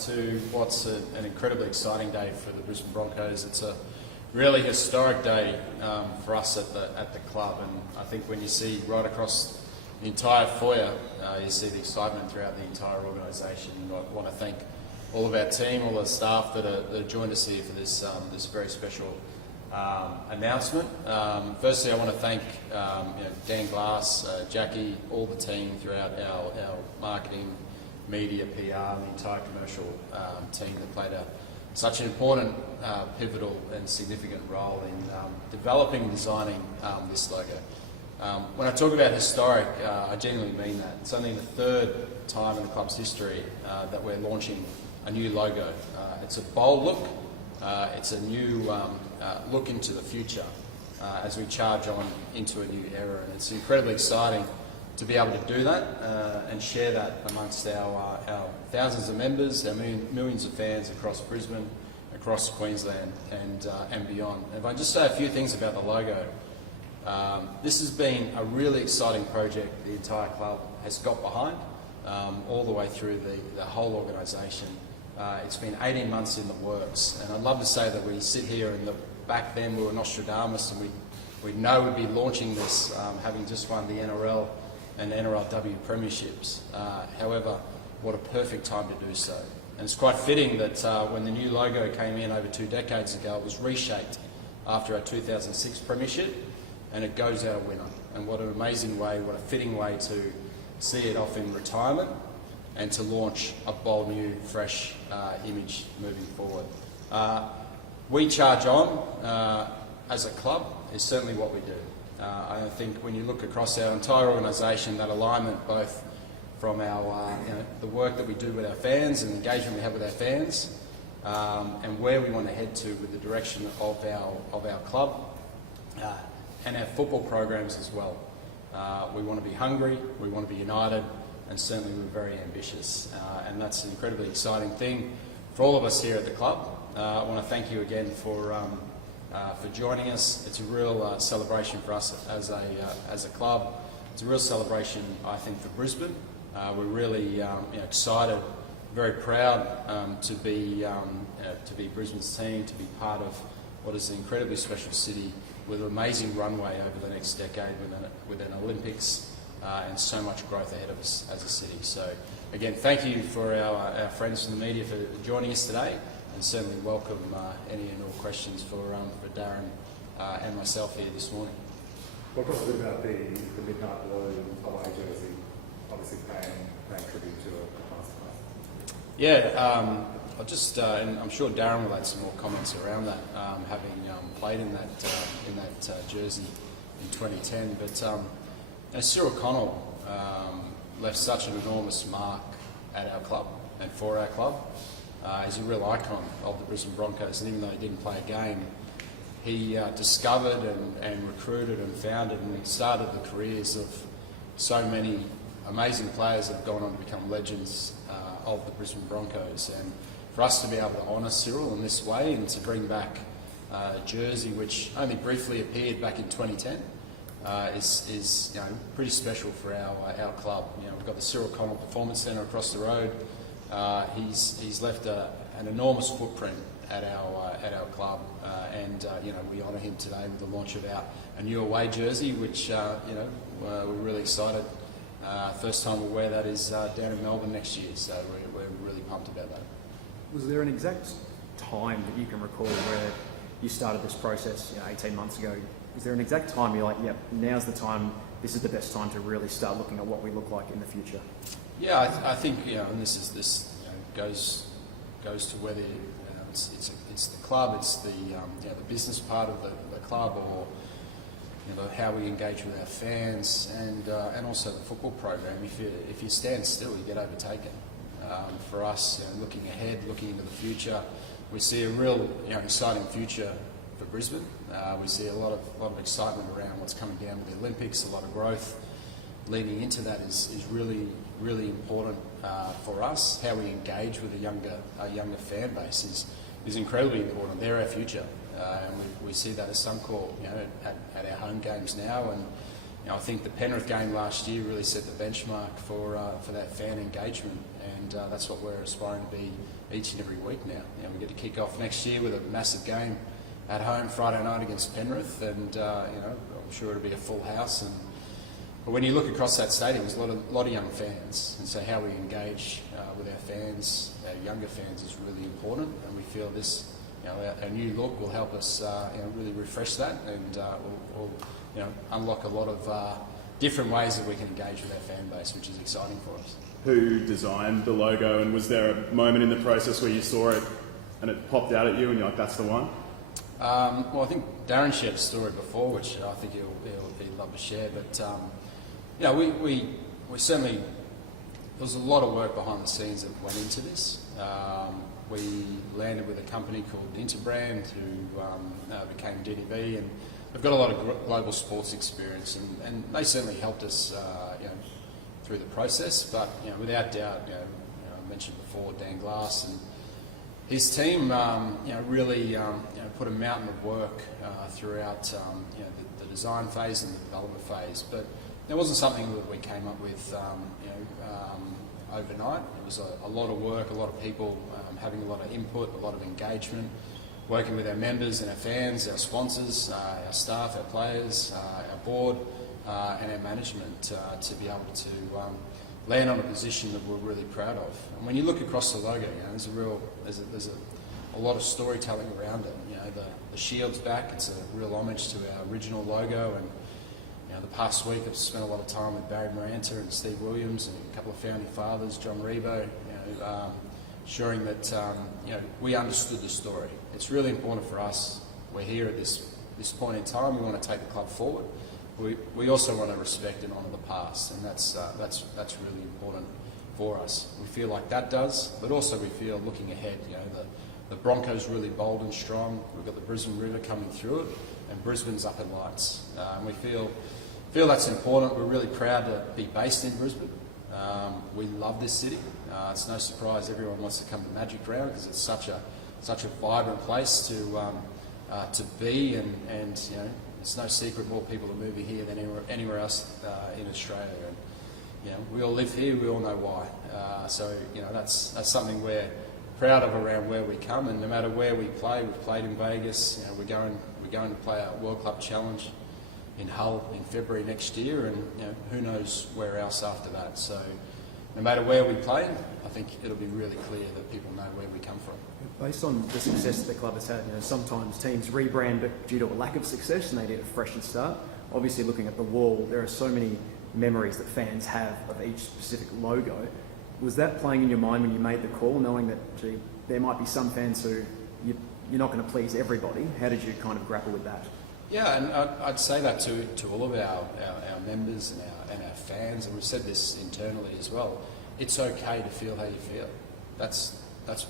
to what's an incredibly exciting day for the Brisbane Broncos. It's a really historic day for us at the club, and I think when you see right across the entire foyer, you see the excitement throughout the entire organisation. I want to thank all of our team, all the staff that have joined us here for this very special announcement. Firstly, I want to thank Dan Glass, Jackie, all the team throughout our marketing, media, PR, and the entire commercial team that played such an important, pivotal and significant role in developing and designing this logo. When I talk about historic, I genuinely mean that. It's only the third time in the club's history that we're launching a new logo. It's a bold look. It's a new look into the future as we charge on into a new era, and it's incredibly exciting to be able to do that and share that amongst our thousands of members, our millions of fans across Brisbane, across Queensland and beyond. And if I just say a few things about the logo, this has been a really exciting project the entire club has got behind all the way through the whole organisation. It's been 18 months in the works, and I'd love to say that we sit here and back then we were Nostradamus and we know we'd be launching this having just won the NRL and NRLW premierships. However, what a perfect time to do so. And it's quite fitting that when the new logo came in over 2 decades ago, it was reshaped after our 2006 premiership, and it goes out a winner. And what an amazing way, what a fitting way to see it off in retirement and to launch a bold new, fresh image moving forward. We charge on as a club is certainly what we do. I think when you look across our entire organisation, that alignment both from our the work that we do with our fans and the engagement we have with our fans, and where we want to head to with the direction of our club and our football programs as well. We want to be hungry, we want to be united, and certainly we're very ambitious, and that's an incredibly exciting thing for all of us here at the club. I want to thank you again for joining us. It's a real celebration for us as a club. It's a real celebration, I think, for Brisbane. We're really excited, very proud to be Brisbane's team, to be part of what is an incredibly special city with an amazing runway over the next decade with an Olympics and so much growth ahead of us as a city. So again, thank you for our friends from the media for joining us today, and certainly welcome any and all questions for Darren and myself here this morning. Talk to us a bit about the midnight blue away jersey, obviously paying tribute to a past player. Yeah, I'll just, and I'm sure Darren will add some more comments around that, having played in that jersey in 2010. But Cyril Connell left such an enormous mark at our club and for our club. He's a real icon of the Brisbane Broncos, and even though he didn't play a game, he discovered and recruited and founded and started the careers of so many amazing players that have gone on to become legends of the Brisbane Broncos. And for us to be able to honour Cyril in this way and to bring back a jersey which only briefly appeared back in 2010 is pretty special for our club. We've got the Cyril Connell Performance Centre across the road. He's left an enormous footprint at our club, and we honour him today with the launch of a new away jersey, which we're really excited. First time we'll wear that is down in Melbourne next year, so we're really pumped about that. Was there an exact time that you can recall where you started this process 18 months ago? Is there an exact time you're like, yep, now's the time, this is the best time to really start looking at what we look like in the future? Yeah, I think and this goes to whether it's the club, it's the business part of the club, or how we engage with our fans, and also the football program. If you stand still, you get overtaken. For us, looking ahead, looking into the future, we see a real exciting future for Brisbane. We see a lot of excitement around what's coming down with the Olympics. A lot of growth leading into that is really important for us. How we engage with a younger fan base is incredibly important. They're our future, and we see that as Suncorp at our home games now, I think the Penrith game last year really set the benchmark for that fan engagement, and that's what we're aspiring to be each and every week now. We get to kick off next year with a massive game at home Friday night against Penrith, and I'm sure it'll be a full house. But when you look across that stadium, there's a lot of young fans, and so how we engage with our fans, our younger fans, is really important. And we feel this, our new look will help us, really refresh that, and will unlock a lot of different ways that we can engage with our fan base, which is exciting for us. Who designed the logo, and was there a moment in the process where you saw it and it popped out at you and you're like, that's the one? Well, I think Darren shared a story before, which I think he'd love to share. But we certainly, there was a lot of work behind the scenes that went into this. We landed with a company called Interbrand, who became DDB, and they've got a lot of global sports experience, and they certainly helped us, through the process. But without doubt, I mentioned before Dan Glass and his team, really put a mountain of work throughout the design phase and the development phase. But it wasn't something that we came up with overnight. It was a lot of work, a lot of people having a lot of input, a lot of engagement, working with our members and our fans, our sponsors, our staff, our players, our board, and our management to be able to land on a position that we're really proud of. And when you look across the logo, there's a lot of storytelling around it. The shield's back. It's a real homage to our original logo. And the past week I've spent a lot of time with Barry Maranta and Steve Williams and a couple of founding fathers, John Rebo, ensuring that we understood the story. It's really important for us. We're here at this point in time. We want to take the club forward. We also want to respect and honour the past, and that's really important for us. We feel like that does, but also we feel looking ahead. The Broncos really bold and strong. We've got the Brisbane River coming through it, and Brisbane's up in lights. And we feel that's important. We're really proud to be based in Brisbane. We love this city. It's no surprise everyone wants to come to Magic Round because it's such a vibrant place to be, and it's no secret more people are moving here than anywhere else in Australia. And we all live here. We all know why. So that's something we're proud of around where we come. And no matter where we play, we've played in Vegas. We're going to play our World Club Challenge in Hull in February next year, and who knows where else after that. So no matter where we play, I think it'll be really clear that people know where we come from. Based on the success that the club has had, sometimes teams rebrand due to a lack of success and they need a fresh start. Obviously, looking at the wall, there are so many memories that fans have of each specific logo. Was that playing in your mind when you made the call, knowing that, there might be some fans who you're not going to please everybody? How did you kind of grapple with that? Yeah, and I'd say that to all of our members and our fans, and we've said this internally as well. It's okay to feel how you feel. That's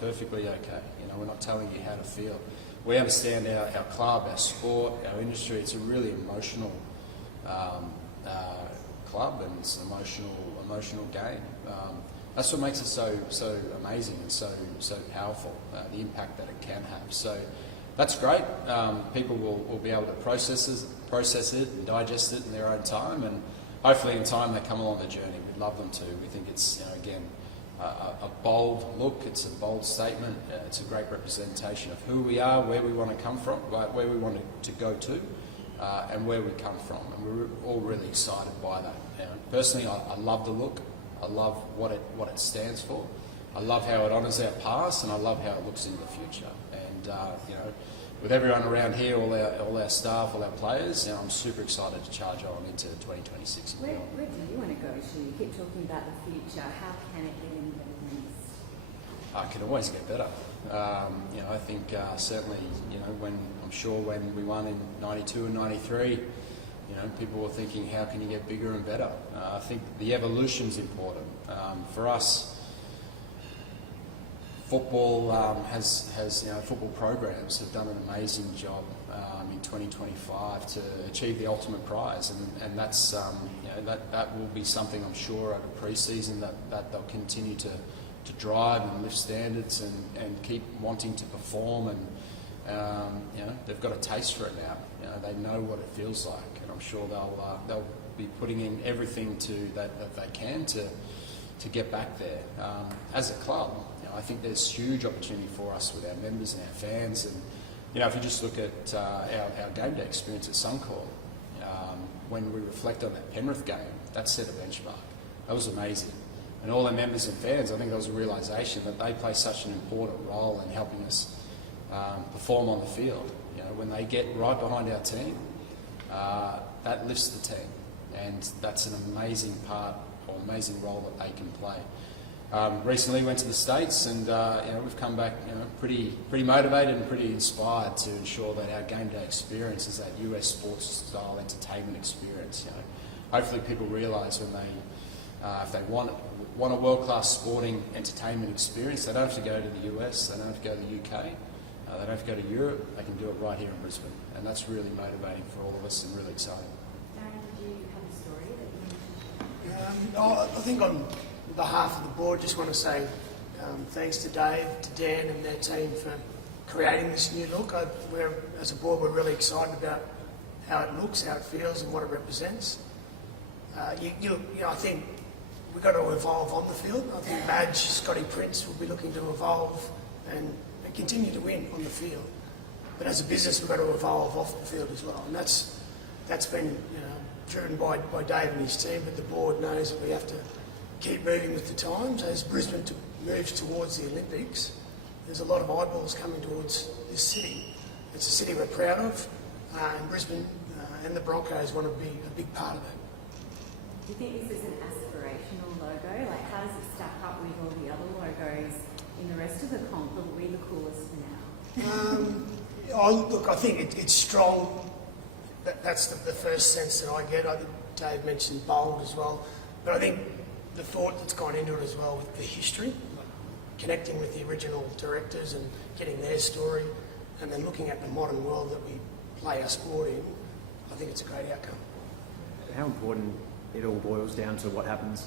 perfectly okay. We're not telling you how to feel. We understand our club, our sport, our industry. It's a really emotional club, and it's an emotional game. That's what makes it so amazing and so powerful. The impact that it can have. So that's great. People will be able to process it and digest it in their own time, and hopefully in time they come along the journey. We'd love them to. We think it's again a bold look. It's a bold statement. It's a great representation of who we are, where we want to come from, where we want to go to, and where we come from. And we're all really excited by that. Personally, I love the look. I love what it stands for. I love how it honours our past, and I love how it looks into the future. And with everyone around here, all our staff, all our players, I'm super excited to charge on into 2026 and beyond. Where do you want to go to? You keep talking about the future. How can it get any better than this? I can always get better. I think certainly, when we won in 92 and 93, people were thinking, how can you get bigger and better? I think the evolution's important. For us, football football programs have done an amazing job in 2025 to achieve the ultimate prize, and that's that will be something I'm sure over pre-season that they'll continue to drive and lift standards and keep wanting to perform, and they've got a taste for it now. They know what it feels like, and I'm sure they'll be putting in everything that they can to get back there. As a club, I think there's huge opportunity for us with our members and our fans. And if you just look at our game day experience at Suncorp, when we reflect on that Penrith game, that set a benchmark. That was amazing. And all our members and fans, I think there was a realisation that they play such an important role in helping us perform on the field. When they get right behind our team, that lifts the team, and that's an amazing part or amazing role that they can play. Recently went to the States, and we've come back pretty motivated and pretty inspired to ensure that our game day experience is that US sports style entertainment experience. Hopefully people realise when they if they want a world-class sporting entertainment experience, they don't have to go to the US, they don't have to go to the UK, they don't have to go to Europe, they can do it right here in Brisbane. And that's really motivating for all of us and really exciting. Darren, did you have a story that you wanted to I think on behalf of the board, just want to say thanks to Dave, to Dan and their team for creating this new look. As a board, we're really excited about how it looks, how it feels and what it represents. I think we've got to evolve on the field. I think Madge, Scotty Prince will be looking to evolve and continue to win on the field. But as a business, we've got to evolve off the field as well. And that's been driven by Dave and his team, but the board knows that we have to keep moving with the times. As Brisbane moves towards the Olympics, there's a lot of eyeballs coming towards this city. It's a city we're proud of, and Brisbane and the Broncos want to be a big part of it. Do you think this is an aspirational logo? Like, how does it stack up with all the other logos in the rest of the comp? Are we the coolest now? Look, I think it's strong. That's the first sense that I get. I think Dave mentioned bold as well. But I think the thought that's gone into it as well with the history, connecting with the original directors and getting their story, and then looking at the modern world that we play our sport in, I think it's a great outcome. How important it all boils down to what happens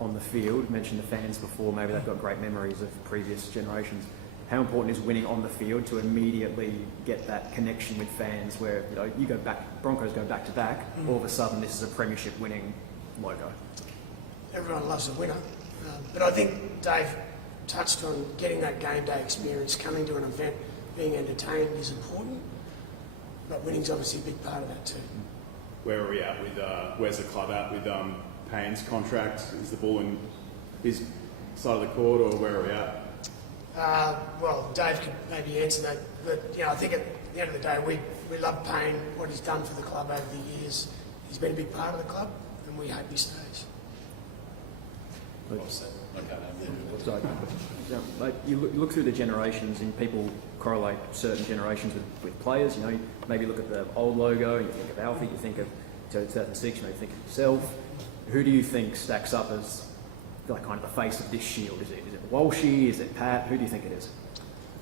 on the field. You mentioned the fans before, maybe they've got great memories of previous generations. How important is winning on the field to immediately get that connection with fans where you go back, Broncos go back to back, all of a sudden this is a premiership winning logo? Everyone loves a winner, but I think Dave touched on getting that game day experience, coming to an event, being entertained is important, but winning's obviously a big part of that too. Where are we at with, where's the club at with Payne's contract? Is the ball in his side of the court, or where are we at? Well, Dave could maybe answer that, but I think at the end of the day, we love Payne, what he's done for the club over the years. He's been a big part of the club, and we hope he stays. You look through the generations, and people correlate certain generations with players. You maybe look at the old logo, you think of Alfie, you think of 2006, you think of yourself. Who do you think stacks up as kind of the face of this shield? Is it Walshy? Is it Pat? Who do you think it is?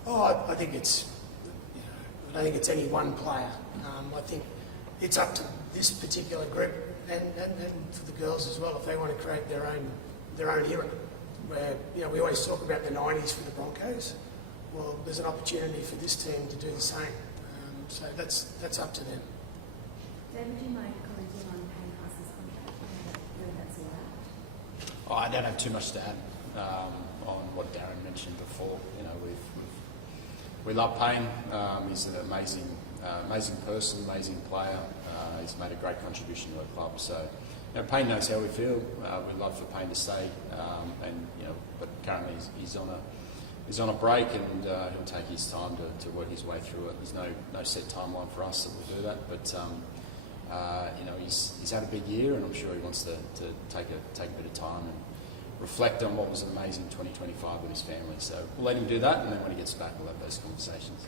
I think it's. I don't think it's any one player. I think it's up to this particular group and for the girls as well if they want to create their own era. Where we always talk about the 90s for the Broncos. Well, there's an opportunity for this team to do the same. So that's up to them. David, do you mind commenting on Payne Haas's contract? Whether that's allowed? I don't have too much to add on what Darren mentioned before. We love Payne. He's an amazing person, amazing player. He's made a great contribution to the club. So Payne knows how we feel. We'd love for Payne to stay, but currently he's on a break, and he'll take his time to work his way through it. There's no set timeline for us that we'll do that, but he's had a big year, and I'm sure he wants to take a bit of time and reflect on what was an amazing 2025 with his family. So we'll let him do that, and then when he gets back, we'll have those conversations.